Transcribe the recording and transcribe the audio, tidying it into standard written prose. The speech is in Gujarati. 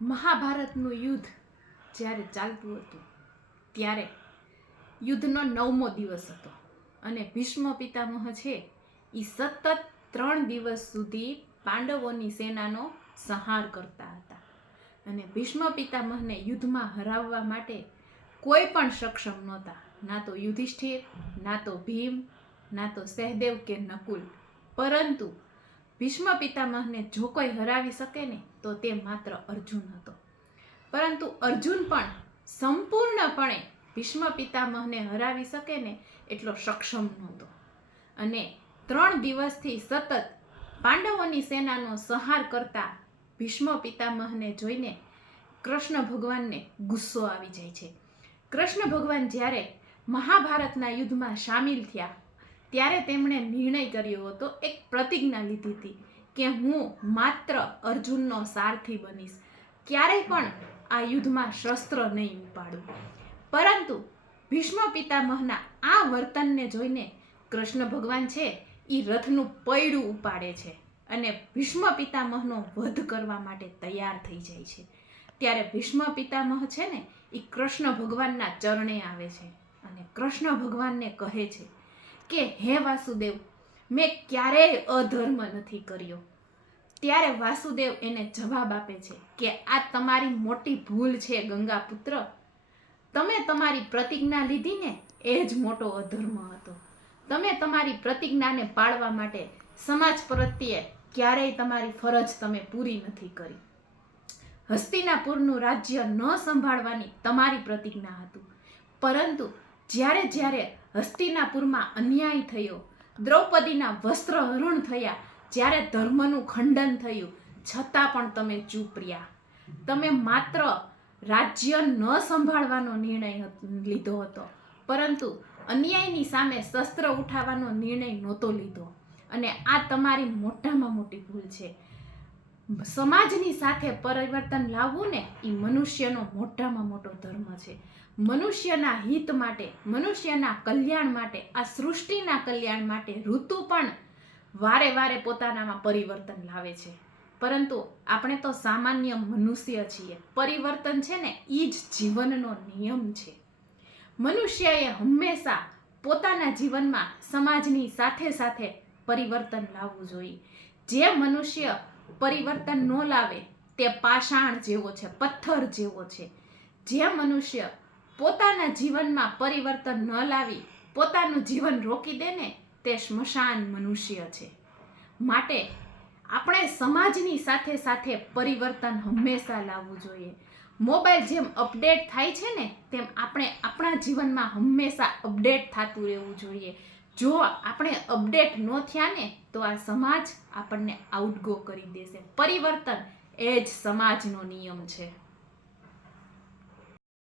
મહાભારતનું યુદ્ધ જ્યારે ચાલતું હતું ત્યારે યુદ્ધનો 9મો દિવસ હતો અને ભીષ્મ પિતામહ છે એ સતત 3 દિવસ સુધી પાંડવોની સેનાનો સંહાર કરતા હતા અને ભીષ્મ પિતામહને યુદ્ધમાં હરાવવા માટે કોઈ પણ સક્ષમ નહોતા, ના તો યુધિષ્ઠિર, ના તો ભીમ, ના તો સહદેવ કે નકુલ. પરંતુ ભીષ્મ પિતામહને જો કોઈ હરાવી શકે ને તો તે માત્ર અર્જુન હતો. પરંતુ અર્જુન પણ સંપૂર્ણપણે ભીષ્મ પિતામહને હરાવી શકે ને એટલો સક્ષમ નહોતો અને 3 દિવસથી સતત પાંડવોની સેનાનો સંહાર કરતા ભીષ્મ પિતામહને જોઈને કૃષ્ણ ભગવાનને ગુસ્સો આવી જાય છે. કૃષ્ણ ભગવાન જ્યારે મહાભારતના યુદ્ધમાં સામેલ થયા ત્યારે તેમણે નિર્ણય કર્યો હતો, એક પ્રતિજ્ઞા લીધી હતી કે હું માત્ર અર્જુનનો સારથી બનીશ, ક્યારેય પણ આ યુદ્ધમાં શસ્ત્ર નહીં ઉપાડું. પરંતુ ભીષ્મ પિતામહના આ વર્તનને જોઈને કૃષ્ણ ભગવાન છે એ રથનું પૈડું ઉપાડે છે અને ભીષ્મ પિતામહનો વધ કરવા માટે તૈયાર થઈ જાય છે. ત્યારે ભીષ્મ પિતામહ છે ને એ કૃષ્ણ ભગવાનના ચરણે આવે છે અને કૃષ્ણ ભગવાનને કહે છે કે હે વાસુદેવ, મેં ક્યારેય અધર્મ નથી કર્યો. ત્યારે વાસુદેવ એને જવાબ આપે છે કે આ તમારી મોટી ભૂલ છે ગંગાપુત્ર. તમે તમારી પ્રતિજ્ઞા લીધી ને એ જ મોટો અધર્મ હતો. તમે તમારી પ્રતિજ્ઞાને પાળવા માટે સમાજ પ્રત્યે ક્યારેય તમારી ફરજ તમે પૂરી નથી કરી. હસ્તિનાપુરનું રાજ્ય ન સંભાળવાની તમારી પ્રતિજ્ઞા હતું. પરંતુ જ્યારે જ્યારે હસ્તિનાપુરમાં અન્યાય થયો, દ્રૌપદીના વસ્ત્ર હરણ થયા, જ્યારે ધર્મનું ખંડન થયું, છતાં પણ તમે ચૂપ રહ્યા. તમે માત્ર રાજ્ય ન સંભાળવાનો નિર્ણય લીધો હતો, પરંતુ અન્યાયની સામે શસ્ત્ર ઉઠાવવાનો નિર્ણય નહોતો લીધો અને આ તમારી મોટામાં મોટી ભૂલ છે. સમાજની સાથે પરિવર્તન લાવવું ને એ મનુષ્યનો મોટામાં મોટો ધર્મ છે. મનુષ્યના હિત માટે, મનુષ્યના કલ્યાણ માટે, આ સૃષ્ટિના કલ્યાણ માટે ઋતુ પણ વારે વારે પોતાનામાં પરિવર્તન લાવે છે. પરંતુ આપણે તો સામાન્ય મનુષ્ય છીએ. પરિવર્તન છે ને એ જ જીવનનો નિયમ છે. મનુષ્યએ હંમેશા પોતાના જીવનમાં સમાજની સાથે સાથે પરિવર્તન લાવવું જોઈએ. જે મનુષ્ય પરિવર્તન ન લાવે તે પાષાણ જેવો છે, પથ્થર જેવો છે. જે મનુષ્ય પોતાના જીવનમાં પરિવર્તન ન લાવી પોતાનું જીવન રોકી દે ને તે સ્મશાન મનુષ્ય છે. માટે આપણે સમાજની સાથે સાથે પરિવર્તન હંમેશા લાવવું જોઈએ. મોબાઈલ જેમ અપડેટ થાય છે ને તેમ આપણે આપણા જીવનમાં હંમેશા અપડેટ થતું રહેવું જોઈએ. જો આપણે અપડેટ ન થયા ને તો આ સમાજ આપણને આઉટગો કરી દેશે. પરિવર્તન એ જ સમાજનો નિયમ છે.